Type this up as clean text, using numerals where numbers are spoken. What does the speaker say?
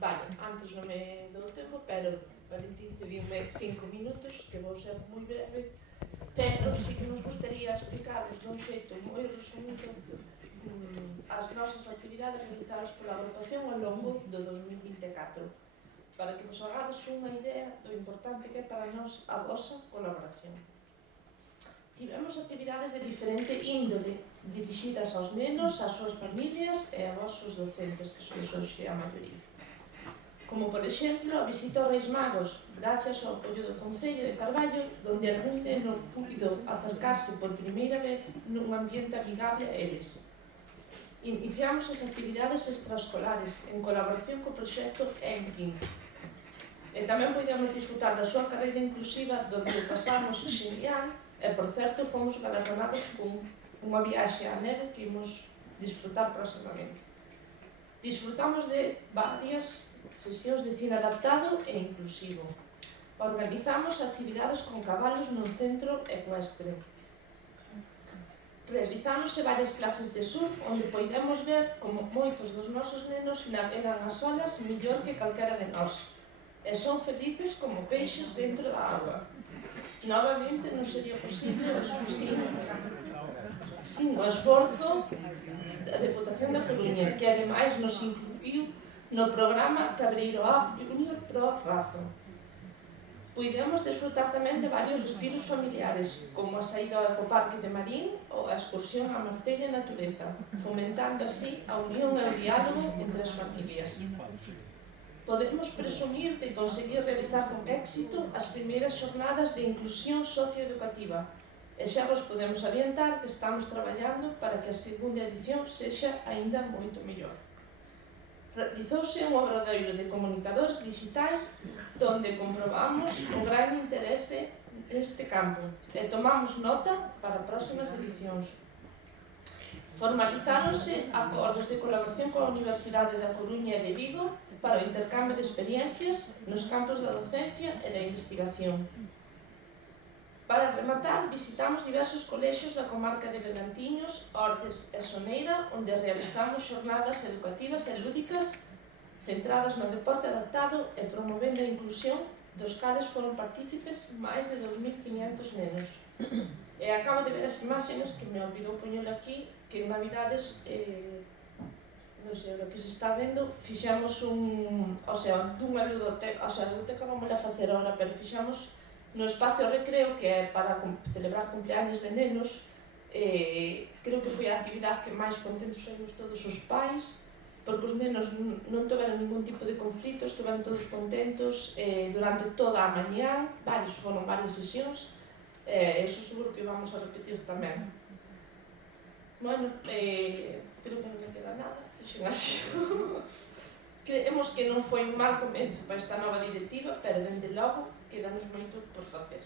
Vale, antes non me dou tempo, pero Valentín cedime 5 minutos, que vou ser moi breve, pero sí que nos gustaría explicarvos dun xeito moi resumido as nosas actividades realizadas pola agrupación ao longo do 2024, para que vos agades unha idea do importante que é para nós a vosa colaboración. Tivemos actividades de diferente índole, dirixidas aos nenos, ás súas familias e a vosos docentes, que sois hoxe a maioría. Como, por exemplo, a visita aos Reis Magos, gracias ao apoio do Concello de Carballo, donde algún neno puido acercarse por primeira vez nun ambiente amigable a eles. Iniciamos as actividades extraescolares en colaboración co proxecto ENKIN. E tamén podemos disfrutar da súa carreira inclusiva, donde o pasamos genial e, por certo, fomos galardonados con unha viaxe a neve que imos disfrutar próximamente. Disfrutamos de varias sesións de cine adaptado e inclusivo. Organizamos actividades con cabalos nun centro ecuestre. Realizáronse varias clases de surf onde podemos ver como moitos dos nosos nenos navegan as olas mellor que calquera de nós e son felices como peixes dentro da auga. Novamente non sería posible sin o esforzo da Deputación da Coruña, que ademais nos incluiu no programa Cabreiro A Junior Pro Razo. Puidemos desfrutar tamén de varios respiros familiares, como a saída ao ecoparque de Marín ou a excursión a Marcella e Natureza, fomentando así a unión e o diálogo entre as familias. Podemos presumir de conseguir realizar con éxito as primeiras xornadas de inclusión socioeducativa e xa vos podemos adiantar que estamos traballando para que a segunda edición sexa aínda moito mellor. Realizouse un obradoiro de comunicadores digitais donde comprobamos o gran interese neste campo e tomamos nota para próximas edicións. Formalizáronse acordos de colaboración coa Universidade da Coruña e de Vigo para o intercambio de experiencias nos campos da docencia e da investigación. Para rematar, visitamos diversos colexios da comarca de Bergantiños, Ordes e Soneira, onde realizamos xornadas educativas e lúdicas centradas no deporte adaptado e promovendo a inclusión, dos cales foron partícipes máis de 2.500 nenos. E acabo de ver as imaxes que me olvidou poñelo aquí, que en Navidades, non sei, o que se está vendo, fixamos dunha ludoteca, a ludoteca vamos a facer ahora, pero fixamos no espacio recreo, que é para celebrar cumpleaños de nenos. Creo que foi a actividade que máis contentos saímos todos os pais, porque os nenos non tiveron ningún tipo de conflito, estiveron todos contentos durante toda a mañá, foron varias sesións, e iso seguro que vamos a repetir tamén. Bueno, creo que non me queda nada, fixen así. Creemos que non foi un mal comezo para esta nova directiva, pero dende logo quedanos moito por facer.